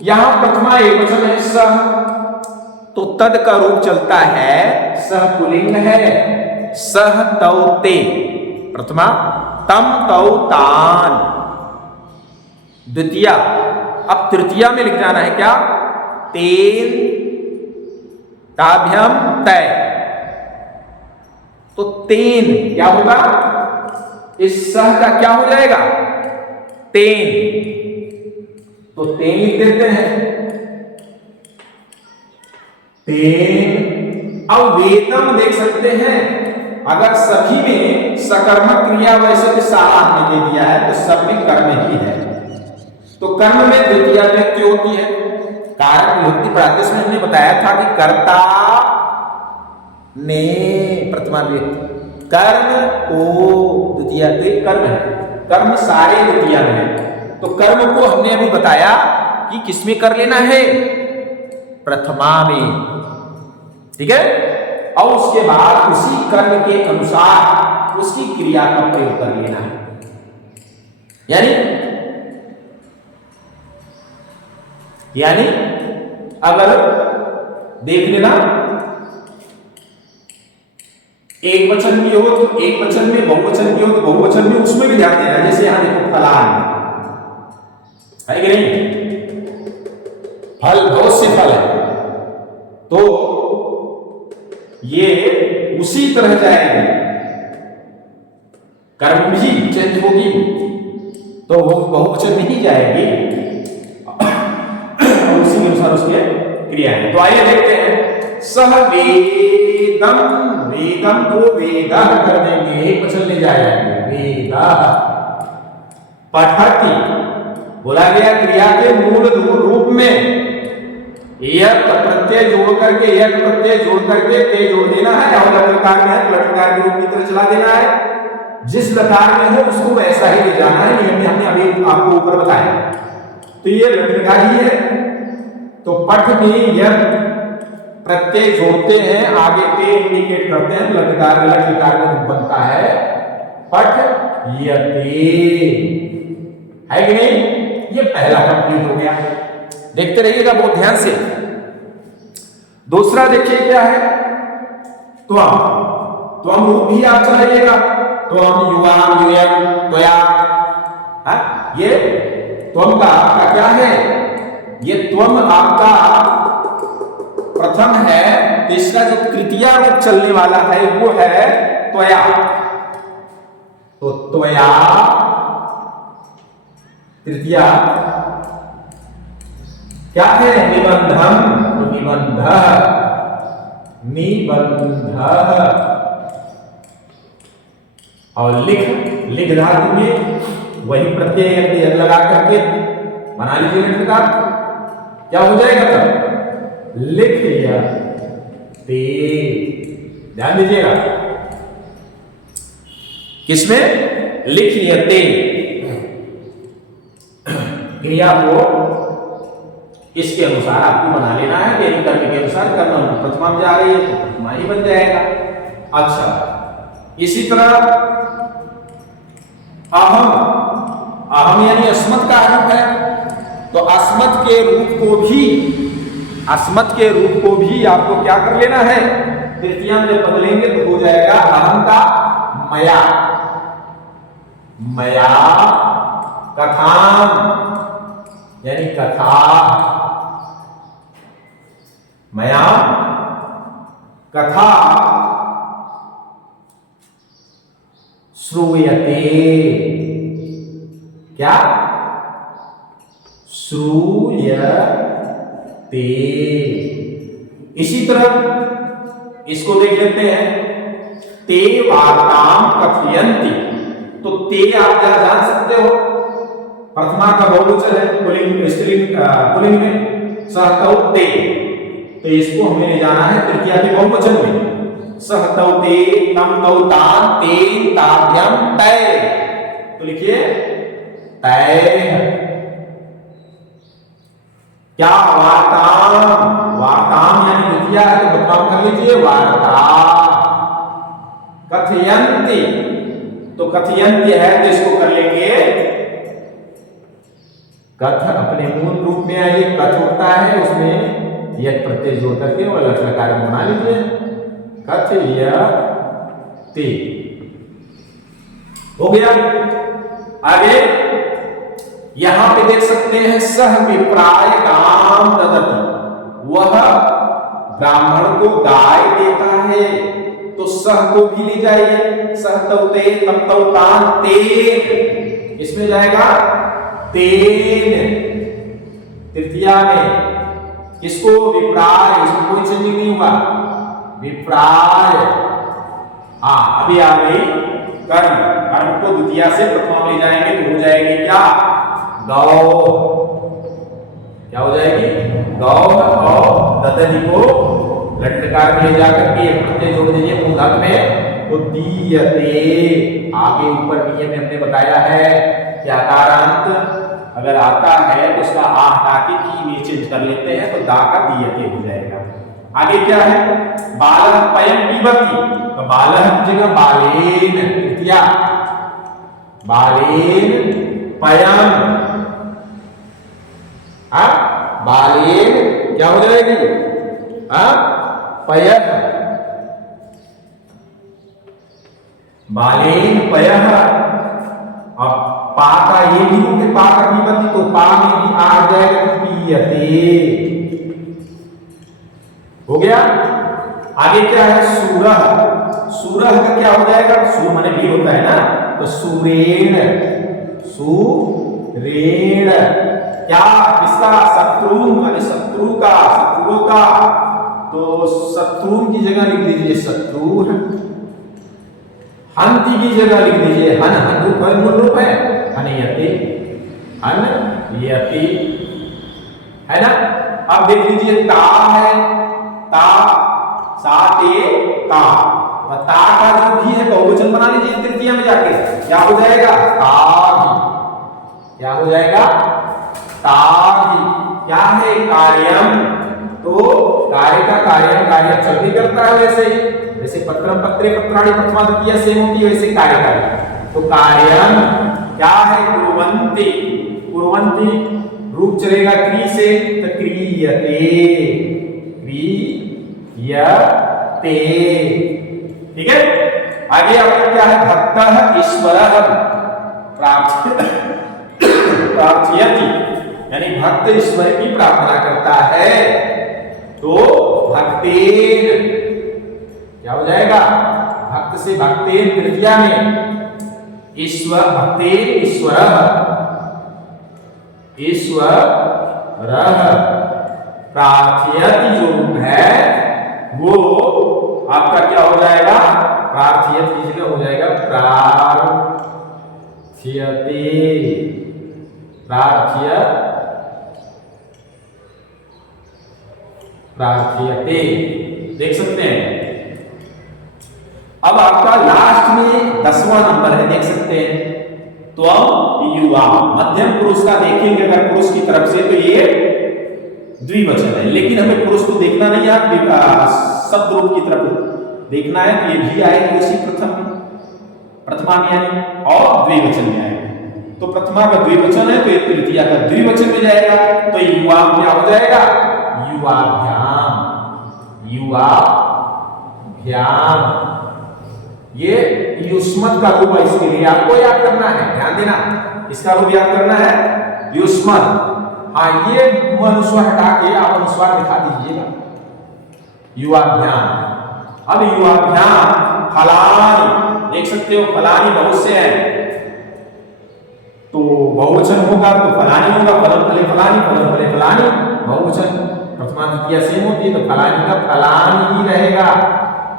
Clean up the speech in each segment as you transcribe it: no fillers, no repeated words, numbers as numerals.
यहां प्रथमा एकवचन है सह, तो तद का रूप चलता है सह पुल्लिंग है सह तौ ते, प्रथमा तम तौ तान, द्वितीया। अब तृतीया में लिख जाना है क्या, तेन ताभ्याम तय, तो तेन क्या होगा, इस सह का क्या हो जाएगा, तेन, तो तेन लिख देते हैं तेन। अब वेदम देख सकते हैं, अगर सभी में सकर्मक क्रिया वैसे भी सारा हमने दे दिया है तो सब में कर्म ही है, तो कर्म में द्वितीय व्यक्ति होती है, कारक विभक्ति पढ़ाते समय हमने बताया था कि कर्ता ने प्रथमा व्यक्ति, कर्म को द्वितीय कर्म है, कर्म सारे द्वितीय में है, तो कर्म को हमने अभी बताया कि किसमें कर लेना है, प्रथमा में, ठीक है। और उसके बाद उसी कर्म के अनुसार उसकी क्रिया का प्रयोग कर लेना है, यानी अगर देख लेना एक वचन भी हो तो एक वचन में, बहुवचन भी हो तो बहुवचन में, उसमें भी ध्यान देना। जैसे यहां देखो फलान है कि नहीं, फल बहुत से फल है, तो ये उसी तरह जाएगी, कर्म भी चेंज होगी तो वो बहुवचन में ही जाएगी और उसी के अनुसार उसके क्रिया है। तो आइए देखते हैं, सह वेदम, वेदम को वेदा कर देंगे, एक वचन ले जाएंगे, वेदा। पठति बोला गया क्रिया के मूल रूप में यक प्रत्यय जोड़ करके, यक प्रत्यय जोड़ करके ते जोड़ देना है, और लट्लकार में है तो लट्लकार के रूप की तरह चला देना है, जिस लकार में हो उसको वैसा ही ले जाना है, नियम हमने अभी आपको ऊपर बताया। तो ये लट्लकार ही है, तो पठ में यक प्रत्यय जोड़ते हैं, आगे ते इंडिकेट करते हैं, लट्लकार लट्लकार में रूप बनता है पठ यते, है कि नहीं। ये पहला कंप्लीट हो गया, देखते रहिएगा बहुत ध्यान से। दूसरा देखिए क्या है, त्वम, त्वम रूप भी आप चलाइएगा, त्वम युवाम युयम त्वया, ये त्वम का आपका क्या है, ये त्वम आपका प्रथम है, तीसरा जो तृतीय रूप चलने वाला है वो है त्वया, तो त्वया तृतीय क्या है, निबंधम, तो निबंध, निबंध, और लिख, लिख धातु में वही प्रत्यय लगा करके बना लीजिए लिख का, क्या हो जाएगा तब, लिख ते, ध्यान दीजिएगा किसमें, लिख ते, क्रिया को इसके अनुसार आपको बना लेना है, तेरी कर्म के अनुसार कर्म प्रथमा में जा रही है तो प्रथमा ही बन जाएगा। अच्छा, इसी तरह अहम, अहम यानी अस्मत् का रूप है, तो अस्मत् के रूप को भी, अस्मत् के रूप को भी आपको क्या कर लेना है, तृतीया में बदलेंगे तो हो जाएगा अहम का मया, मया कथाम, यानी कथा, मया कथा श्रूयते, क्या, श्रूयते। इसी तरह इसको देख लेते हैं, ते वार्ताम कथयन्ति, तो ते आप जरा जान सकते हो, प्रथमा का बहुवचन है, पुल्लिंग स्त्रीलिंग पुल्लिंग में सहतौ ते, तो इसको हमें ले जाना है तृतीया के बहुवचन में, सहतौ ते तम तौ तान ते ताभ्याम तय, तो लिखिए तय, क्या, वार्ताम, वार्ताम यानी तृतीया है तो बदनाम कर लीजिए वार्ता, कथयन्ति, तो कथयन्ति है तो इसको कर लेंगे कथ अपने मूल रूप में आइए, कथ होता है उसमें यह प्रत्यय जोड़ करके और लट लकार बना लीजिए, कथ यति हो गया। आगे यहां पे देख सकते हैं सह विप्राय गाम ददति, वह ब्राह्मण को गाय देता है, तो सह को भी ले जाइए, सह तौते तम तौतान तेन, इसमें जाएगा तेन तृतीया में, इसको विप्राय, इसमें कोई चेंजिंग नहीं हुआ, विप्राय। अभी आ गई कर्म, कर्म को द्वितीया से प्रथमा में ले जाएंगे तो हो जाएगी क्या, गौ, क्या हो जाएगी, गौ, और ददली को लटकार में ले जाकर के प्रत्यय जोड़ दीजिए मूलक में, तो दीयते। आगे ऊपर नियम में हमने बताया है कि आकारांत अगर आता है तो उसका आ हटा के की में चेंज कर लेते हैं, तो दा का दीयते हो जाएगा। आगे क्या है, बालः पयं पिबति, तो बालः की जगह बालेन, तृतीया बालेन पयं, बालेन क्या हो जाएगी, पयः, बालेन पयः। अब पा का ये भी रूप है, पा का पिबति, तो पा में भी आ जाएगा पीयते, हो गया। आगे क्या है, सूरह, सूरह का क्या हो जाएगा, सूर माने भी होता है ना, तो सूरेण, सूरेण क्या, किसका, शत्रु माने शत्रु का, शत्रुओं का, तो शत्रु की जगह लिख दीजिए शत्रु, हंति की जगह लिख दीजिए हन, हन रूप है, मूल रूप है, हनयति, हनयति, है ना। अब देख लीजिए ता है, ता, सा ते ता, ता का जो भी है बहुवचन बना लीजिए तृतीया में जाके, क्या हो जाएगा, तागी, क्या हो जाएगा, तागी, क्या है, कार्यम, तो कार्य का कार्यम, कार्य चल भी करता है वैसे ही, जैसे पत्रम पत्रे पत्राणि प्रथमा द्वितीया सेम होती है वैसे कार्य का, तो कार्यम क्या है, कुर्वन्ति, कुर्वन्ति रूप चलेगा क्री से, तो क्रियते, क्रियते, ठीक है। आगे आपका क्या है, भक्तः ईश्वरः प्रार्थयति, यानी भक्त ईश्वर की प्रार्थना करता है, तो भक्तेन क्या हो जाएगा, भक्त से भक्तेन तृतीया में, ईश्वर भक्तेन ईश्वरः, ईश्वरः प्रार्थयति जो रूप है वो आपका क्या हो जाएगा, प्रार्थयति की जगह हो जाएगा प्रार्थयते, प्रार्थयते, देख सकते हैं। अब आपका लास्ट में 10वां नंबर है, देख सकते हैं, त्वम युवा, मध्यम पुरुष का देखेंगे अगर पुरुष की तरफ से तो ये द्विवचन है, लेकिन हमें पुरुष को देखना नहीं है, शब्द रूप की तरफ देखना है, तो ये भी आएगी उसी प्रथमा में आएगी और द्विवचन में आएगी, तो प्रथमा का द्विवचन है तो ये तृतीया का द्विवचन में जाएगा, तो युवा क्या हो जाएगा, युवाभ्याम, युवाभ्याम, ये युष्मत का रूप है, इसके लिए आपको याद करना है, ध्यान देना, इसका रूप याद करना है युष्मत। हाँ, ये अनुस्वार हटा के आप अनुस्वार दिखा दीजिएगा, युवाभ्याम। अब युवाभ्याम फलानी, देख सकते हो फलानी बहुत से हैं, तो बहुवचन होगा तो फलानी होगा, फलन फले फलानी, फलन फले फलानी, बहुवचन प्रथमा द्वितीया सेम होती है, तो फलानी का फलानी ही रहेगा,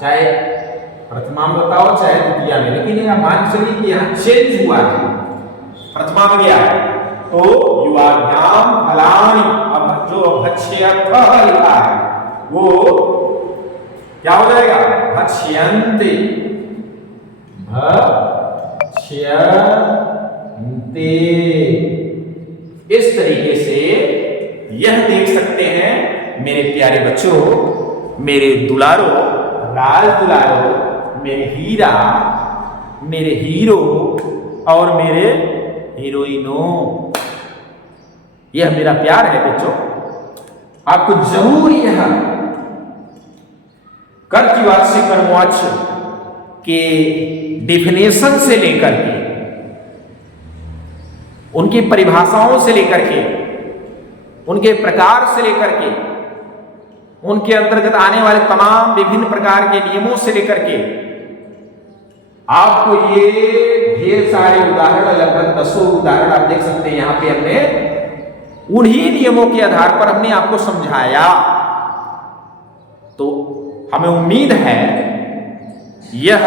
चाहे प्रथमा में बताओ चाहे द्वितीया में, लेकिन यह मान चलिए कि यहाँ चेंज हुआ है, प्रथमा में गया है, तो युवाभ्याम फलानि, अब जो भक्ष्यर्थः लिखा है वो क्या हो जाएगा, भक्ष्यन्ते, भक्ष्यन्ते। इस तरीके से यह देख सकते हैं मेरे प्यारे बच्चों, मेरे दुलारो, राज दुलारो, मेरे हीरा, मेरे हीरो और मेरे हीरोइनों, यह मेरा प्यार है बच्चों, आपको जरूर यह कर्तृवाच्य से कर्मवाच्य के डिफिनेशन से लेकर के, उनकी परिभाषाओं से लेकर के, उनके प्रकार से लेकर के, उनके अंतर्गत आने वाले तमाम विभिन्न प्रकार के नियमों से लेकर के, आपको ये ढेर सारे उदाहरण, लगभग 10 उदाहरण आप देख सकते हैं यहां पे हमने उन्हीं नियमों के आधार पर हमने आपको समझाया। तो हमें उम्मीद है यह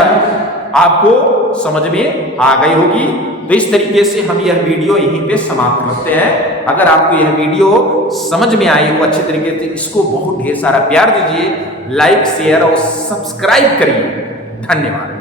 आपको समझ में आ गई होगी। तो इस तरीके से हम यह वीडियो यहीं पे समाप्त करते हैं। अगर आपको यह वीडियो समझ में आई हो अच्छे तरीके से, इसको बहुत ढेर सारा प्यार दीजिए, लाइक शेयर और सब्सक्राइब करिए। धन्यवाद।